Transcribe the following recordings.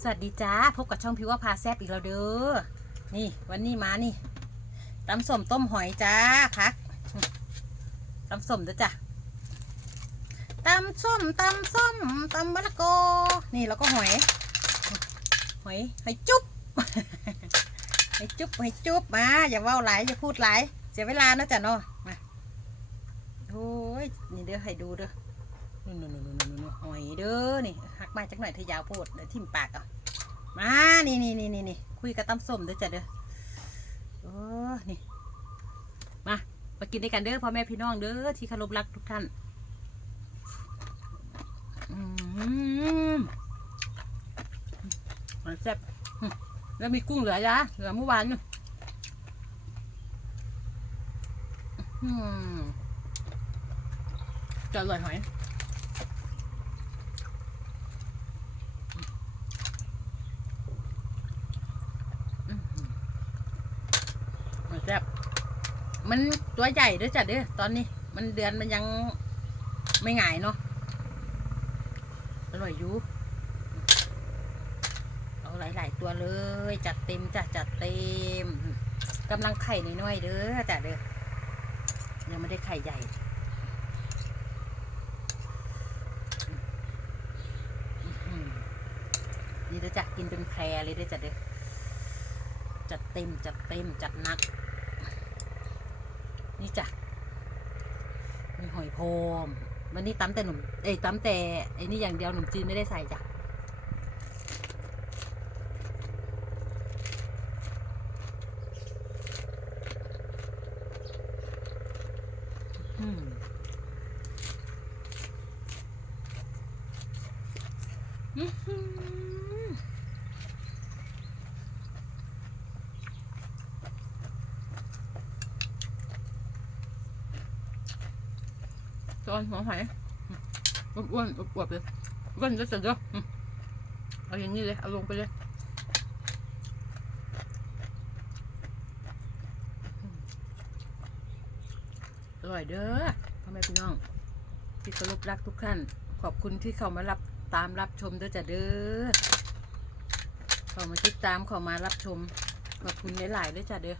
สวัสดีจ้าพบกับช่องพิวว่าพาแซบอีกแล้วเด้อ นี่วันนี้มานี่ตำส้มต้มหอยจ้าพักตำส้มเด้อจ้ะตำส้มตำส้มตำมะละกอ นี่แล้วก็หอย หอยหอยจุ๊บหอยจุ๊บหอยจุ๊บมา อย่าเว่าหลายอย่าพูดหลายเสียเวลานะจ๊ะเนาะมาโอ้ยนี่เด้อให้ดูเด้อนู่นนู่นนู่น หอยเด้อนี่หักมาจักหน่อยเธอยาวโพดเดี๋ยวทิ่มปากเอะมานี่นี่นี่นี่นี่คุยกับตั้มส้มเด้อจ้ะเด้อโอ้นี่มามากินด้วยกันเด้อพ่อแม่พี่น้องเด้อที่เคารพรักทุกท่านอืมแซ่บแล้วมีกุ้งเหลือยะเหลือเมื่อวานอยู่อืมจะอร่อยหอย มันแซ่บ มันตัวใหญ่ด้วยจ้ะเด้อตอนนี้ มันเดือนมันยังไม่หงายเนาะอร่อยอยู่เอาหลาย ๆ ตัวเลย จัดเต็มจ้ะจัดเต็มกำลังไข่น้อยๆเด้อจ้ะเด้อยังไม่ได้ไข่ใหญ่นี่เด้อจ้ะกินเป็นแพรเลยเด้อจ้ะเด้อจัดเต็มจัดเต็มจัดนัก นี่จ้ะมีหอยโพมวันนี้ตำแต่หนุ่มเอ้ยตำแต่ไอ้นี่อย่างเดียวหนุ่มจีนไม่ได้ใส่จ้ะอืมอื้อหือ จอนหัวหอยอ้วนอ้วนๆอวบๆเลยอ้วนจะเสร็จแล้วอืมเอาอย่างนี้เลย เอาลงไปเลยอร่อยเด้อพ่อแม่พี่น้อง ที่เคารพรักทุกท่าน ขอบคุณที่เข้ามารับตามรับชมด้อจ้ะเด้อเข้ามาติดตามเข้ามารับชมขอบคุณหลายๆด้อจ้ะเด้อ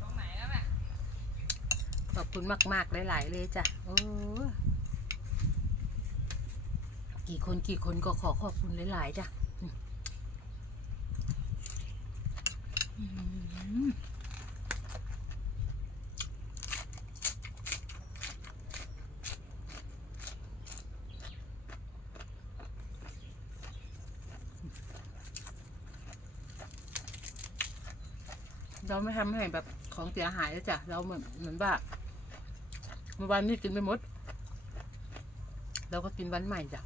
ตรงไหนแล้วแม่ ขอบคุณมาก ๆ หลาย ๆ เลยจ้ะโอ้กี่คนกี่คนก็ขอขอบคุณหลาย ๆ จ้ะเราไม่ทำให้แบบของเสียหายแล้วจ้ะ เราเหมือนเหมือนว่า เมื่อวานนี้กินไปหมด เราก็กินวันใหม่จ้ะ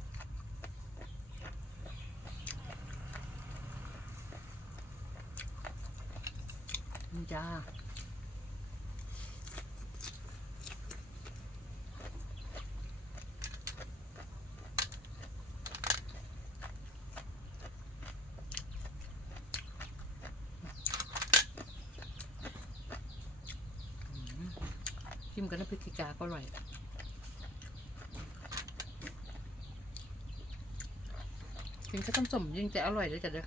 นี่จ้า กันน้ำพริกิกาก็อร่อย กินข้าวต้มสมยิ่งจะอร่อยเลยจ้ะเด้อ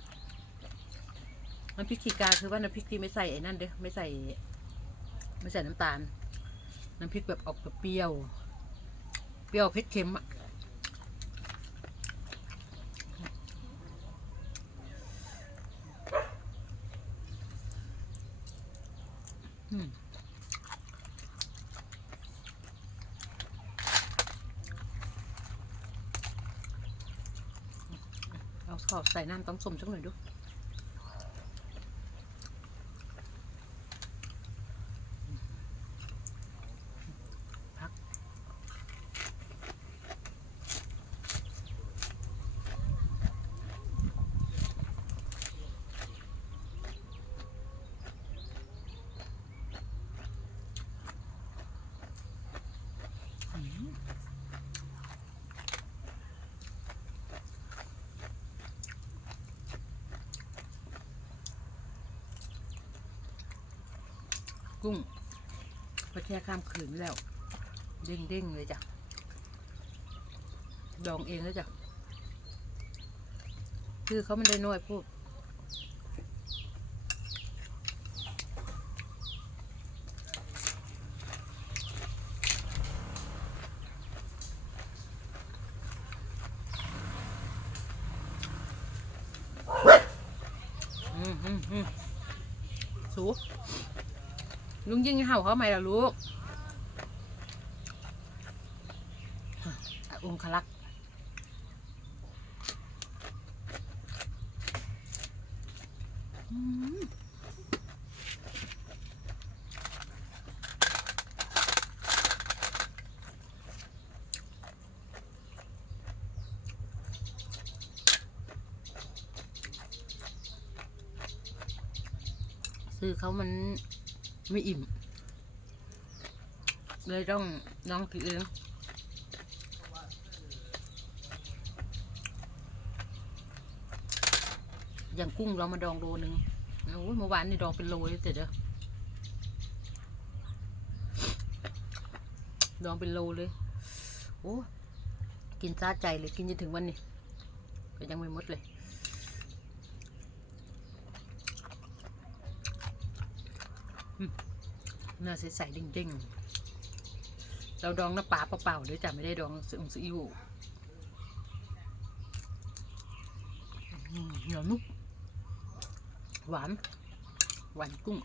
น้ำพริกขีกาคือว่าน้ำพริกที่ไม่ใส่ไอ้นั่นเด้อไม่ใส่ ไม่ใส่น้ำตาล น้ำพริกแบบออกแบบเปรี้ยว เปรี้ยวเผ็ดเค็มอะ เอาขอใส่น้ำต้มสมสักหน่อยดู กุ้งก็แช่ข้ามคืนแล้ว เด้งเด้งเลยจ้ะ ดองเองแล้วจ้ะ คือเขาไม่ได้นวดพูดอืมอืมอืมสู ลุงยิงเห่าเขาไหมล่ะลูกองคลักษ์อืมซื้อเขามัน ไม่อิ่ม เลยต้องน้องกินเองอย่างกุ้งเรามาดองโลนึงโอ้ยเมื่อวานนี่ดองเป็นโลเลยเสร็จเด้อดองเป็นโลเลย โอ้ กินซาใจเลย กินจนถึงวันนี้ ก็ยังไม่หมดเลย อืม เนื้อใสๆเด้งๆ เราดองน้ำปลาเปล่าๆด้วยจ้ะไม่ได้ดองซีอิ๊วซีอิ๊วเหนียวนุ่มหวาน หวานกุ้ง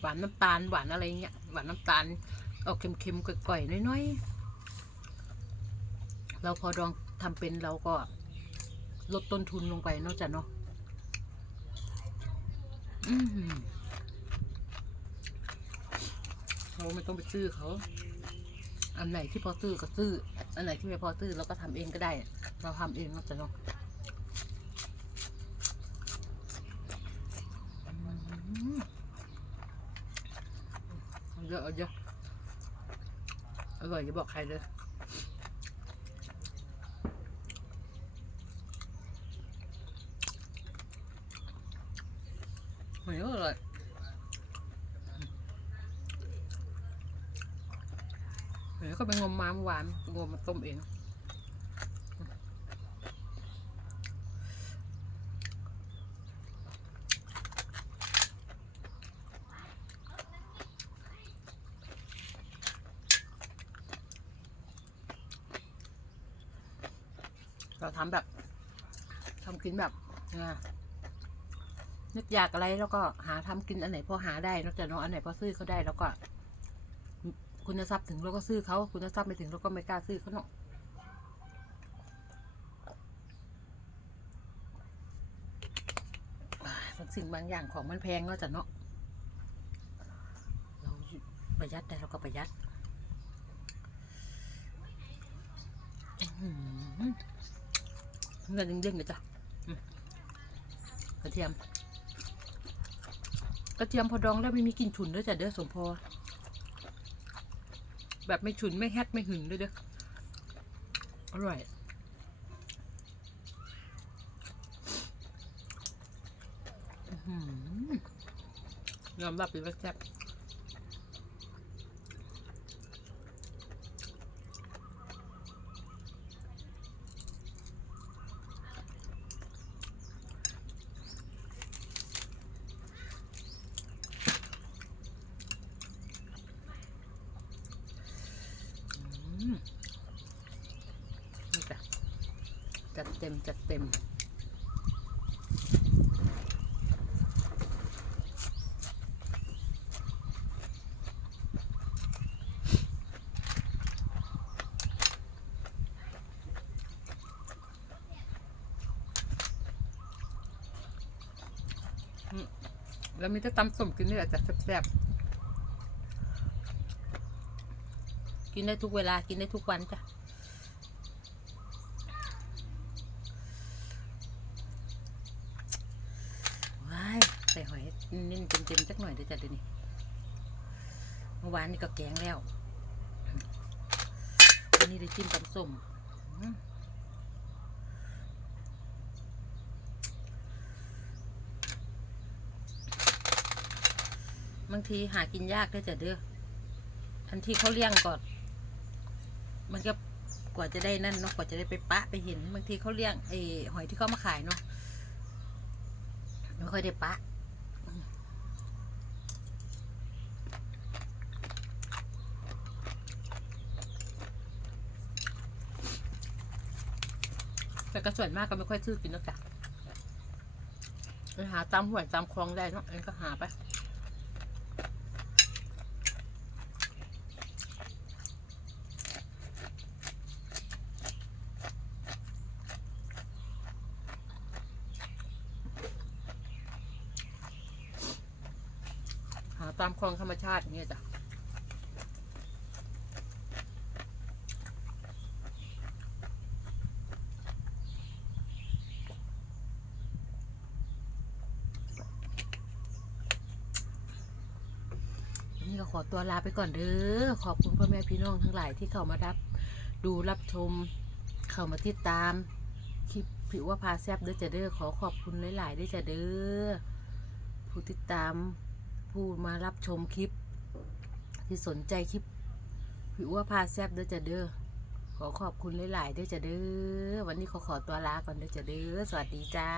หวานน้ำตาล หวานอะไรเงี้ย หวานน้ำตาล ออกเค็มๆก่อยๆน้อยๆ เราพอดองทำเป็นเราก็ลดต้นทุนลงไปเนอกจากเนาะอืม เราไม่ต้องไปซื้อเขา อันไหนที่พอซื้อก็ซื้อ อันไหนที่ไม่พอซื้อเราก็ทำเองก็ได้ เราทำเองนอกจากเนาะอืมเยอะเอาเยอะอร่อยอย่าบอกใครเลยหอยก็อร่อย หอยก็ไปงมมาเมื่อวานงมมาต้มเองเราทำแบบทำกินแบบนึกอยากอะไรแล้วก็หาทำกินอันไหนพอหาได้นอกจากน้องอันไหนพอซื้อเขาได้แล้วก็ คุณทรัพย์ถึงเราก็ซื้อเขาคุณทรัพย์ไม่ถึงเราก็ไม่กล้าซื้อเขาเนาะอ่าบางสิ่งบางอย่างของมันแพงก็จะเนาะเราประหยัดได้เราก็ประหยัดเงินเด้งๆเลยจ้ะกระเทียม กระเทียมพอดองแล้วไม่มีกลิ่นฉุนด้วยจ้ะเด้อสมพอ แบบไม่ฉุนไม่แฮดไม่หึงด้วยเด้ออร่อยหอยอมรับเลยว่าแซ่บอืมนี่จ้ะจัด เต็มจัดเต็ม แล้วมีแต่ตำส้มกินนี่แหละจะแซ่บๆกินได้ทุกเวลากินได้ทุกวันจ้ะ ว้าย ใส่หอยนิ่มเต็มๆสักหน่อยเดี๋ยวจะเดี๋ยวนี้เมื่อวานนี่ก็แกงแล้ววันนี้ได้จิ้มตำส้มบางทีหากินยากได้จ้ะเด้ออันที่เขาเลี้ยงก่อนมันก็กว่าจะได้นั่นเนาะกว่าจะได้ไปปะไปเห็นบางทีเขาเลี้ยงไอ้หอยที่เขามาขายเนาะไม่ค่อยได้ปะ แต่ก็ส่วนมากก็ไม่ค่อยซื้อกินแล้วจ้ะไปหาตามห้วยตามคลองได้เนาะอันก็หาไปหาตามคลองธรรมชาติเงี้ยจ้ะ วันนี่ก็ขอ ตัวลาไปก่อนเด้อขอบคุณพ่อแม่พี่น้องทั้งหลายที่เข้ามารับดูรับชม เข้ามาติดตามคลิปผิวว่าพาแซบเด้อจะเด้อขอขอบคุณหลายๆด้อจ้ะเด้อผู้ติดตามผู้มารับชมคลิป ที่สนใจคลิปผิวว่าพาแซบเด้อจะเด้อขอขอบคุณหลายๆด้อจ้ะเด้อวันนี้ขอขอตัวลาก่อนเด้อจะเด้อสวัสดีจ้า